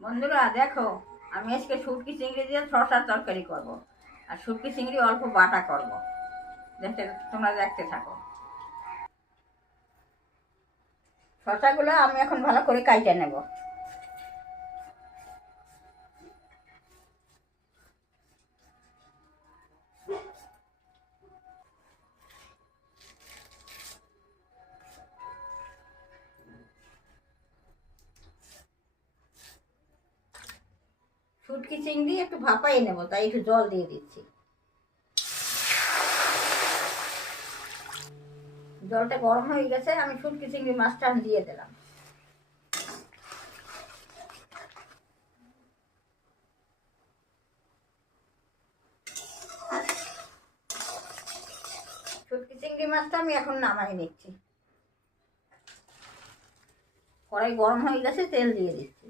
বন্ধুরা, দেখো, আমি আজকে শুটকি চিংড়ি দিয়ে শসার তরকারি করব। আর শুটকি চিংড়ি অল্প বাটা করব। দেখতে, তোমরা দেখতে থাকো। শসাগুলো আমি এখন ভালো করে কাইটে নেব। শুটকি চিংড়ি একটু ভাপাই নেব, তাই একটু জল দিয়ে দিচ্ছি। জলটা গরম হয়ে গেছে, আমি শুটকি চিংড়ি মাছটা দিয়ে দিলাম। শুটকি চিংড়ি মাছটা আমি এখন নামাই নিচ্ছি। কড়াই গরম হয়ে গেছে, তেল দিয়ে দিচ্ছি।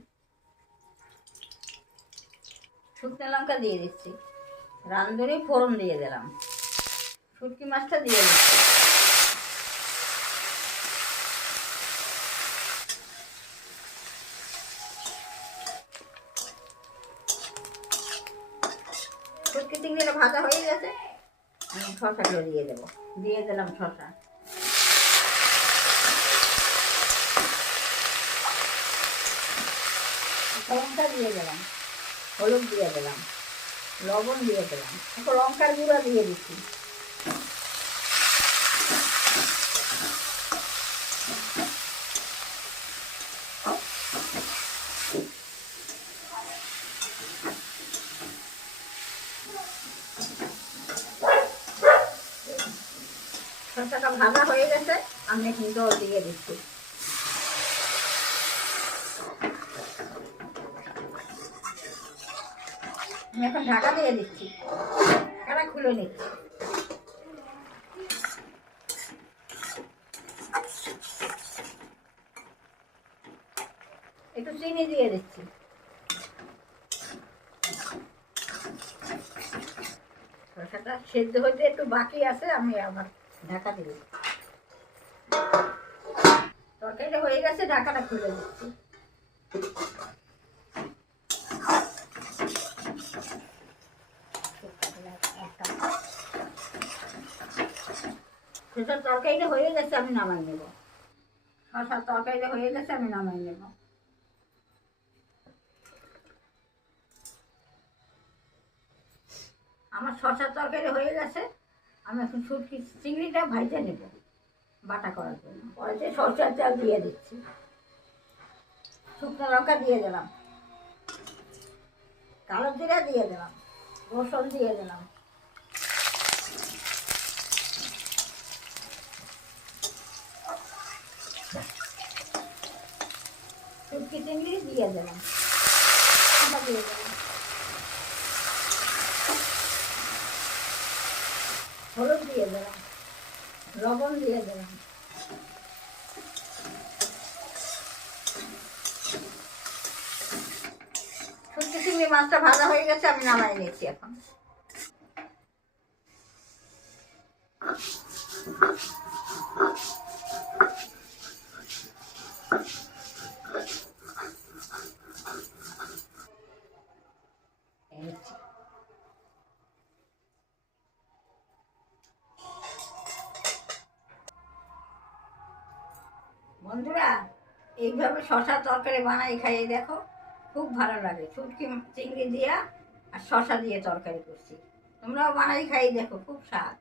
শুকনো লঙ্কা দিয়ে দিচ্ছি। রান্ধুনি ফোড়ন দিয়ে দিলাম। শুটকি মাছটা দিয়ে দিচ্ছি। শুটকি ভাজা হয়ে গেছে। আমি শশাগুলো দিয়ে দেবো। দিয়ে দিলাম শশা দিয়ে দিলাম। হলুদ দিয়ে দিলাম, লবণ দিয়ে দিলাম, এখন লঙ্কার গুঁড়া দিয়ে দিচ্ছি। শসাটা ভাজা হয়ে গেছে, আমি জল দিয়ে দিচ্ছি। আমি এখন ঢাকা দিয়ে দিচ্ছি। ঢাকা খুলে নিচ্ছি। একটু চিনি দিয়ে দিচ্ছি। শসাটা সেদ্ধ হইতে একটু বাকি আছে, আমি আবার ঢাকা দিচ্ছি। তরকারিটা হয়ে গেছে, ঢাকাটা খুলে দিচ্ছি। শসার তরকারিটা হয়ে গেছে আমি নামাই নেব। শসার তরকারিটা হয়ে গেছে আমি নামাই নেব। আমার শসার তরকারি হয়ে গেছে, আমি এখন শুটকি চিংড়িটা ভাইজে নেব বাটা করার জন্য। পরে যে সরষের তেল দিয়ে দিচ্ছি। শুকনো লঙ্কা দিয়ে দিলাম। কালো জিরা দিয়ে দিলাম। রসুন দিয়ে দিলাম। শুটকি চিংড়ি দিয়ে এটা দিয়ে দিলাম হলুদ দিয়ে দিলাম লবণ দিয়ে দিলাম শুটকি চিংড়ি মাছটা ভাজা হয়ে গেছে, আমি নামাই নিচ্ছি এখন। এই বন্ধুরা, এইভাবে শশা তরকারি বানাই খাইয়ে দেখো, খুব ভালো লাগে। শুটকি, চিংড়ি দিয়া আর শশা দিয়ে তরকারি করছি। তোমরাও বানাই খাইয়ে দেখো, খুব স্বাদ।